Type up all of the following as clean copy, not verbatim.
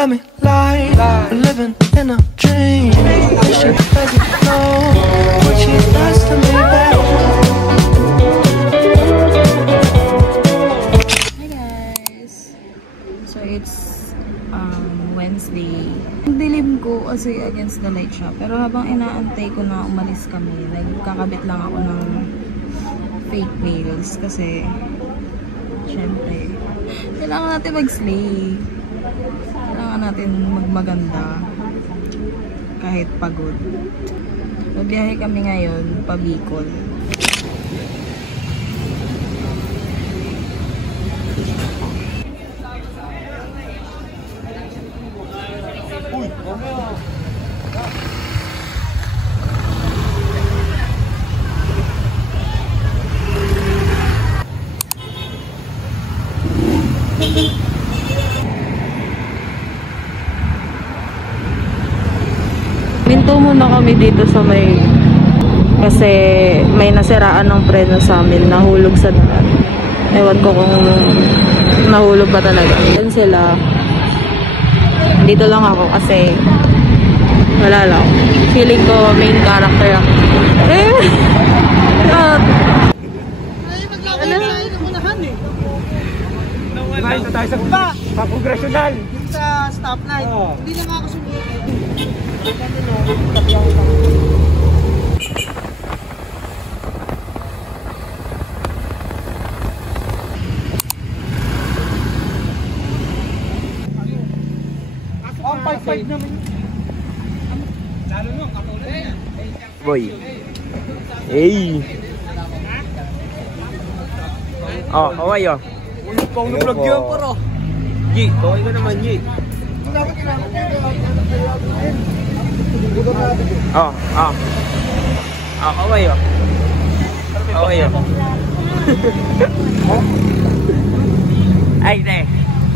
let me lie. Living in a dream. She doesn't know what she does to me, baby. Hi guys! So it's Wednesday. Ang dilim ko kasi against the light siya. Pero habang inaantay ko na umalis kami, nagkakabit lang ako ng fake nails kasi syempre kailangan natin mag-slay. Kailangan natin magmaganda kahit pagod. Magbiyahe kami ngayon pa Bicol. Minto muna kami dito sa may kasi may nasiraan ng preno sa amin, nahulog sa daan. Ewan ko kung nahulog ba talaga. Yan sila. Dito lang ako kasi wala lang. Feeling ko main character ako. Ito tayo sa baba, sa Congressional. Sa stoplight. Hindi lang ako sumunod. Ang 5-5 naman. Lalo nung katulad. Boy. Hey. Oh, kaway oh. Pang na-vlog yun paro. Yi, kaway ka naman Yi. Oh, oh. Oh, kaway oh. Kaway oh. Ay, te.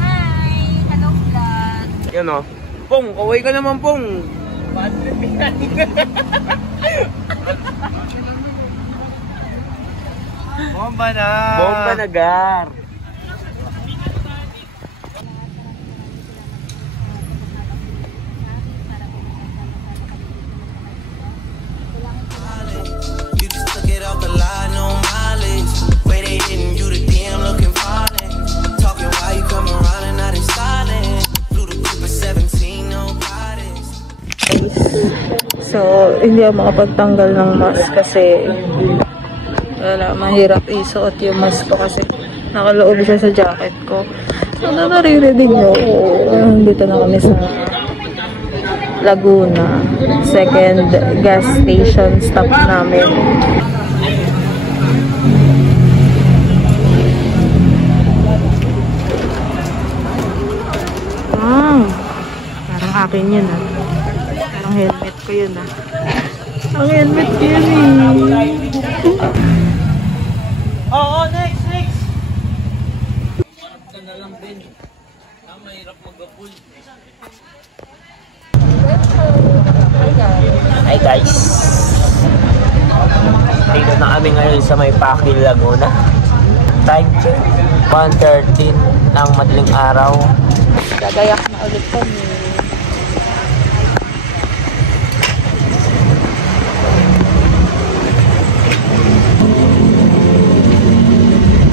Hi! Hello vlog! Yan oh. Pong, kaway ka naman Pong. Bomba na! Bomba na gar. So, hindi ako makapagtanggal ng mask kasi wala, mahirap isuot yung mask ko kasi nakaloob siya sa jacket ko. So, naririnig nyo. Dito na kami sa Laguna. Second gas station stop namin. Parang akin yun ah. Parang helmet ko yun ah. Ang helmet ko yun eh. Oo, next! Ka na lang din. Mahirap mag-apul. Hi guys. Dito na kami ngayon sa may Pakil, Laguna. Time check 1:13 ng madaling araw. Gagayak na ulit kami.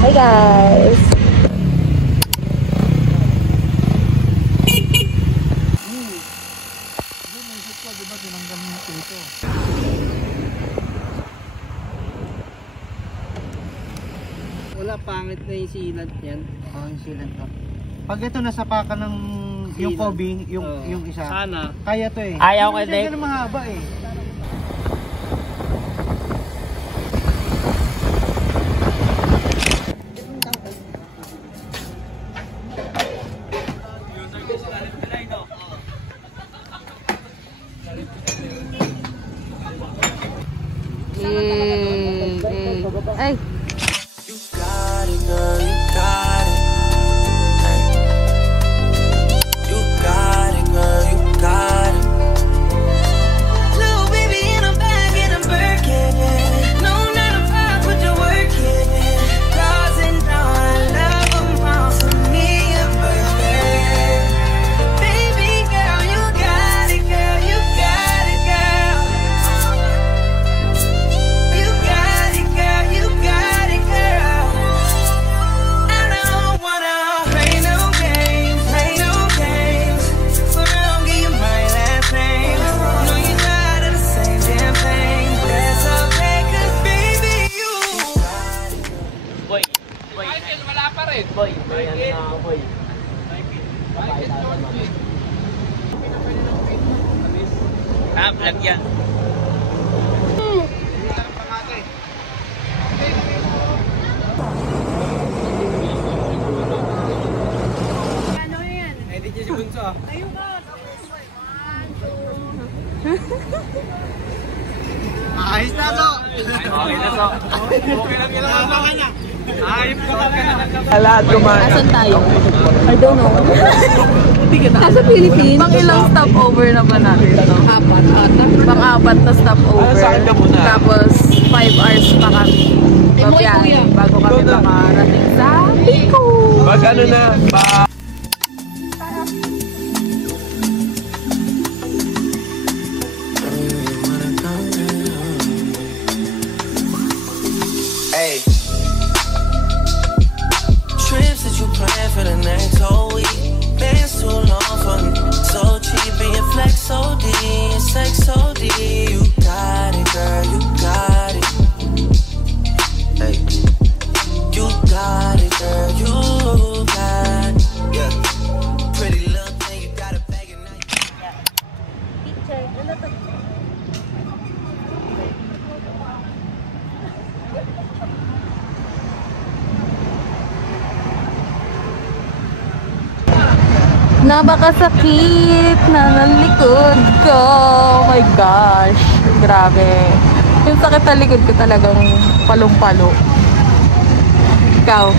Hi guys! Wala, pangit na yung silat yan. Oo, yung silat to. Pag ito nasapakan ng yung Kobe, yung isa. Sana. Kaya to eh. Ayaw ka din. Hindi na mahaba eh. Ay! You got it, girl, you got it. You got it, girl, you got it. Little baby in a bag in a Birkin, yeah. No 9 to 5, put the work in, yeah. Cause and now I love them all, for me a birthday. Baby, boy. May ano na ako, boy. Vlog yan. Edit niya si Bunso. Ayun ka. Ayos na to! Okay na to. Okay lang yan ang baka na. Ayos ko ka na. Lahat kumain. Asan tayo? I don't know. Sa Philippines? Pang ilang stopover na ba natin ito? Apat. Pang-apat na stopover. Tapos 5 hours pa kami. Babiyahe bago kami makarating sa Pico. Mag ano na, Hey. Trips that you plan for the next whole week. Bands too long for me. So cheap and your flex OD and sex OD. You got it, girl, you got it. Hey. You got it, girl, you got it. Yeah. Pretty little thing, you got a bag of night. Napakasakit na ng likod ko. Oh my gosh. Grabe. Yung sakit sa likod ko talagang palong-palo. Ikaw.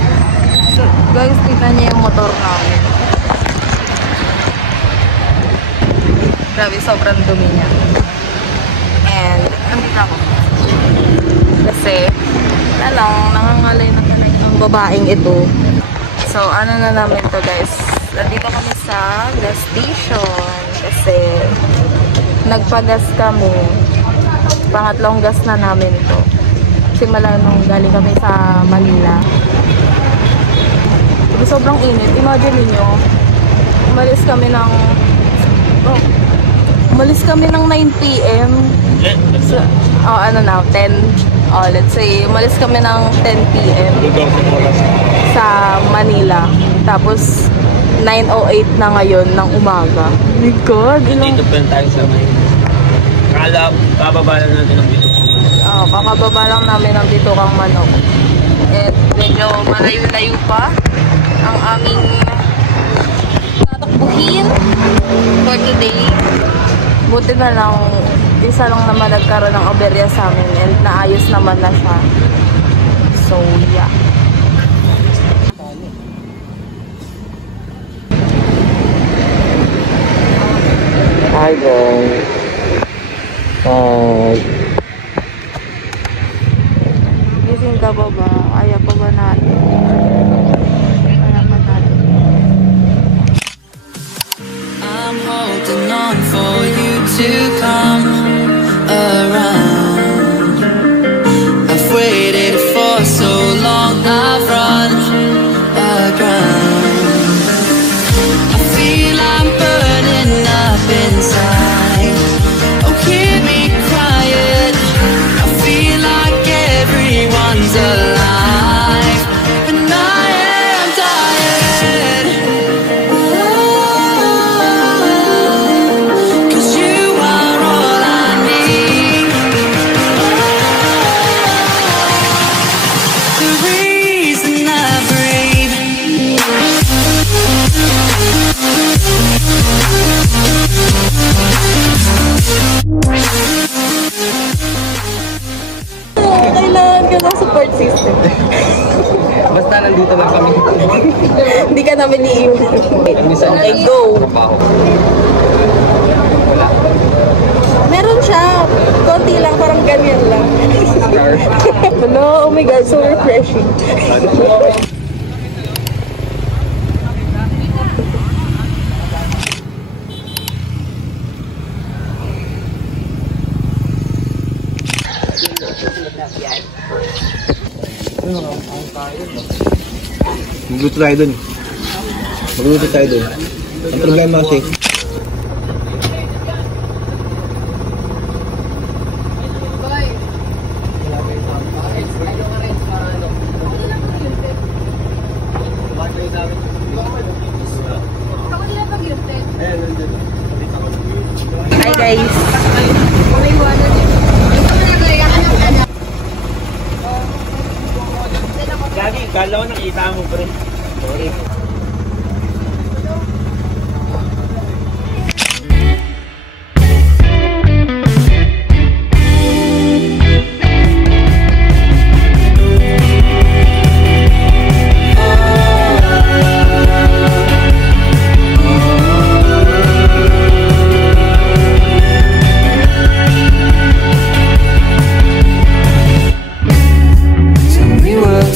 Guys, kita niya yung motor namin. Grabe, sobrang dumi niya. And, andito ako. Kasi, nangangalay na talaga ang babaeng ito. So, ano na namin to guys. Nandito kami sa gas station kasi nagpagas kami. Pangatlong gas na namin to. Simula nung galing kami sa Manila. Sobrang init. Imagine niyo, umalis kami ng 9 PM. So, ano na, 10. Let's say, umalis kami ng 10 PM sa Manila. Tapos, 9:08 na ngayon ng umaga. Oh my God, ilang... dito pa tayo sa may... Kala, bababa lang natin ang bito kong manok. Kakababa lang namin ang bito kang manok. At medyo malayo-layo pa ang aming tatakbuhin for today. Buti na lang, isa lang naman nagkaroon ng aberya sa amin and naayos naman na siya. So, yeah. Hi guys. Hi. Gising ka pa ba? Kaya pa ba natin? Kaya pa natin. I'm holding on for you to come around. I've waited for so long, I've run aground. I feel I'm burning up inside. Oh, hear me crying. I feel like everyone's alive, and I am dying. Cause you are all I need. The reason I breathe. Kailangan ka ng support system. Basta nandito lang kami. Hindi ka namin iiwan. Okay, go. Wala. Meron siya. Konti lang, parang ganyan lang. Hello, oh my God, so refreshing. Magluto tayo dun. Ang problema kasi, Kala ko nakita mo, pre. Sorry.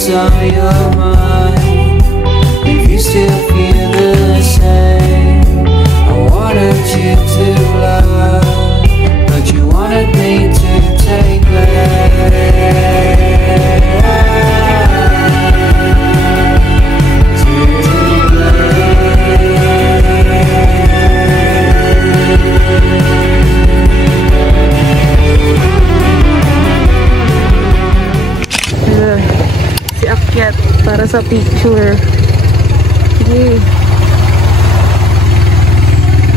On your mind, if you still feel the same. I wanted you to love, but you wanted me to take Akyat para sa picture. Sige.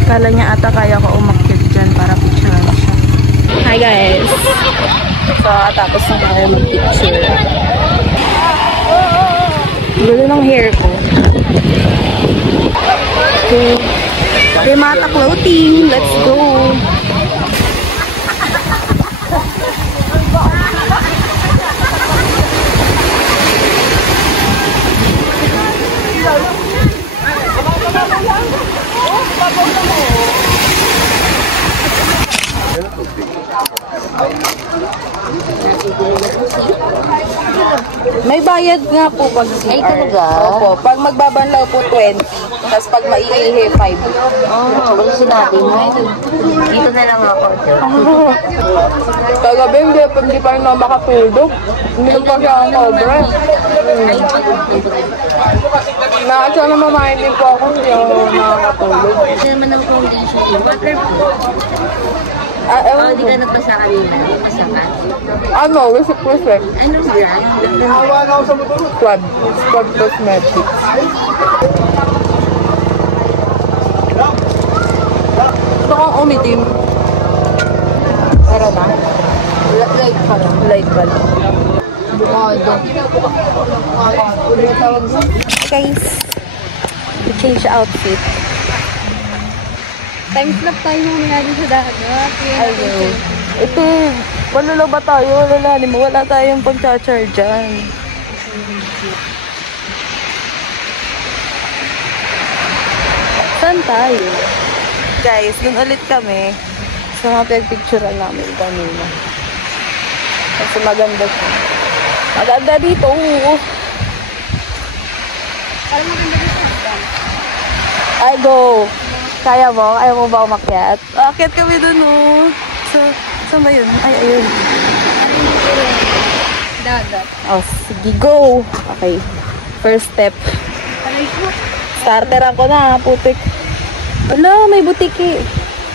Kala niya ata kaya ko umakyat dyan para picturean siya. Hi guys! So, tapos na tayo mag-picture. Gulo ng hair ko. Okay. Remata clothing. Let's go! May bayad nga po pag CR. Ay, talaga? Opo. Pag magbabanlaw po, 20. Tapos pag maiihi, 5. Oo, kasi sinabi mo. Dito na lang ako. Kagabi, hindi pa rin ako makatulog. Hindi pa siya ang cobra. Nakasya na mamahin din po ako, hindi ako nakakatulog. Kasi naman ang foundation. Waterproof. Hindi ka nagpasa kanina. Nagpasa ka. Ano? Reciprocate. Ano brand? Squad Cosmetics. Gusto kong umitim. Pero na? Light pala. Light pala. Guys, we change outfit. Time slap tayo huminali sa dagat. Ayun. Ito, palula ba tayo? Lalalim mo, wala tayong pag-charger dyan. Saan tayo? Guys, dun ulit kami sa mga pag-picturean namin kanina. Kasi maganda siya. Maganda dito. Parang maganda dito. Ay, go! Kaya mo? Ayaw mo ba umakyat? Akyat kami dun, oh. So, saan ba yun? Ay, ayun. Dagat. Oh, sige, go! Okay. First step. Starter ako na, putik. Wala, may butiki.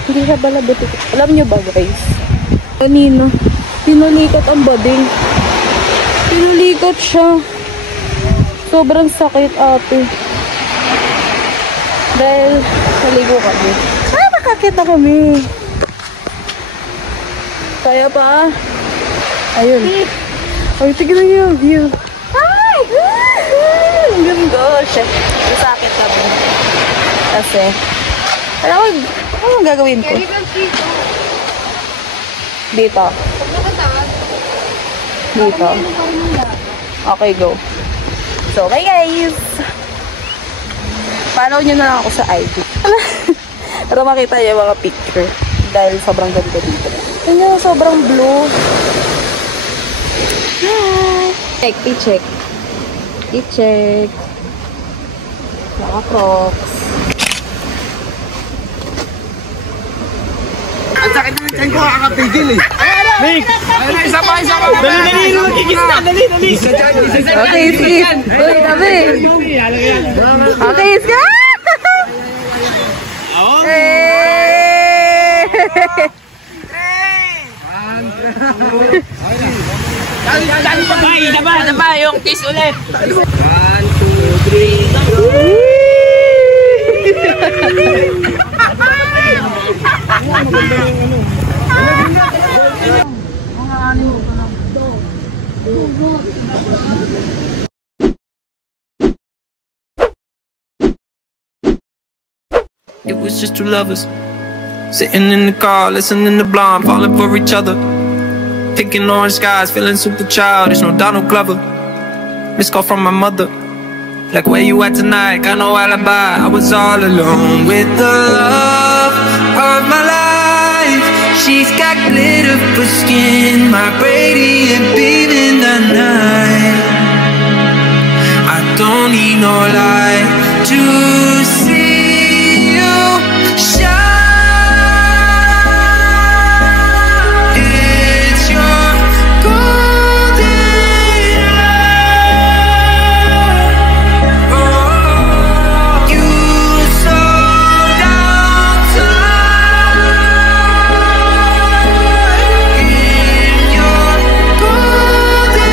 Hindi siya pala butiki. Alam nyo ba, guys? Kanino? Pinulikat ang bading. Pinulikat siya. Sobrang sakit, ate. Dahil naligo kami. Ah, nakakita kami. Kaya pa. Ayun. Ay, tignan niyo yung view. Ay! Ang ganda. Shit. Sakit kami. Kasi, ano gagawin ko? Dito. Dito. Okay, go. So, okay guys. Follow nyo na lang ako sa IG. Para makita yung mga picture. Dahil sobrang ganda dito. Tingnan, sobrang blue. Check, i-check. I-check. Mga crocs. Ang sakit na ng tiyan ko, kakapigil eh. Nick! Isa pa! Dali! Dali! Okay, skip. Uy, tabi. Okay, skip. Dali! Isa pa! Yung kiss ulit! 1, 2, 3! It was just two lovers sitting in the car, listening to Blonde, falling for each other, picking orange skies, feeling super childish. No Donald Glover. Missed call from my mother, like, where you at tonight? Got no alibi. I was all alone with the love of my life. She's got glitter for skin, my radiant beam in the night. I don't need no light to see you shine. It's your golden hour. Oh, you slow down time in your golden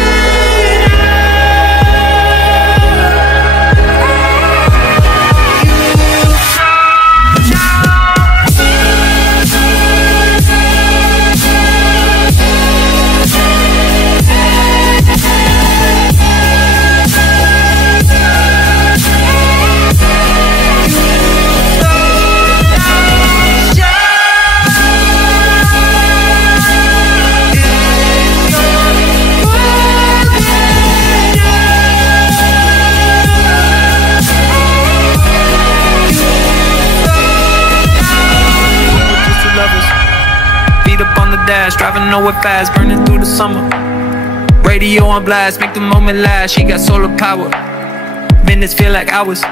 driving nowhere fast, burning through the summer. Radio on blast, make the moment last. She got solar power, minutes feel like hours.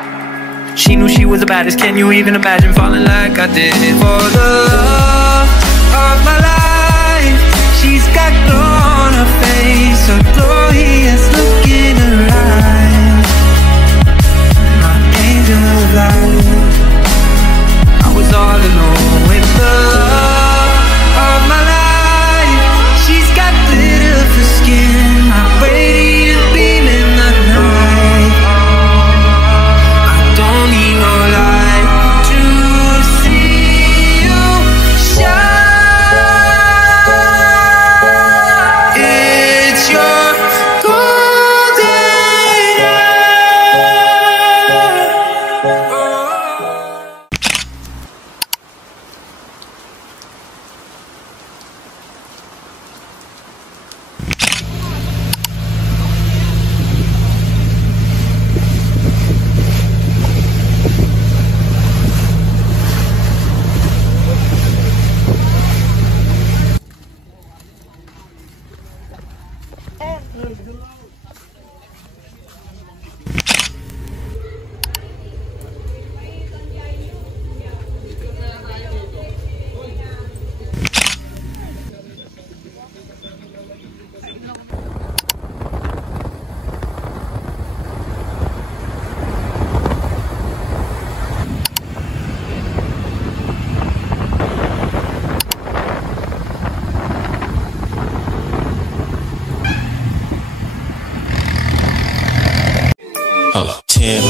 She knew she was the baddest. Can you even imagine falling like I did? For the love of my life, she's got glow on her face, a glorious look in her eyes. My angel of light. I was all alone with the love of my life. She's got glitter for skin, my radiant beam in the night. I don't need no light to see you shine. It's your golden hour.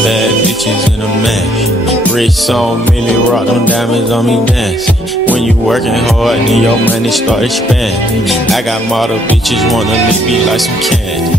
Bad bitches in a match. Rich on Millie rock, them diamonds on me dancing. When you working hard, then your money start expanding. I got model bitches wanna lick me like some candy.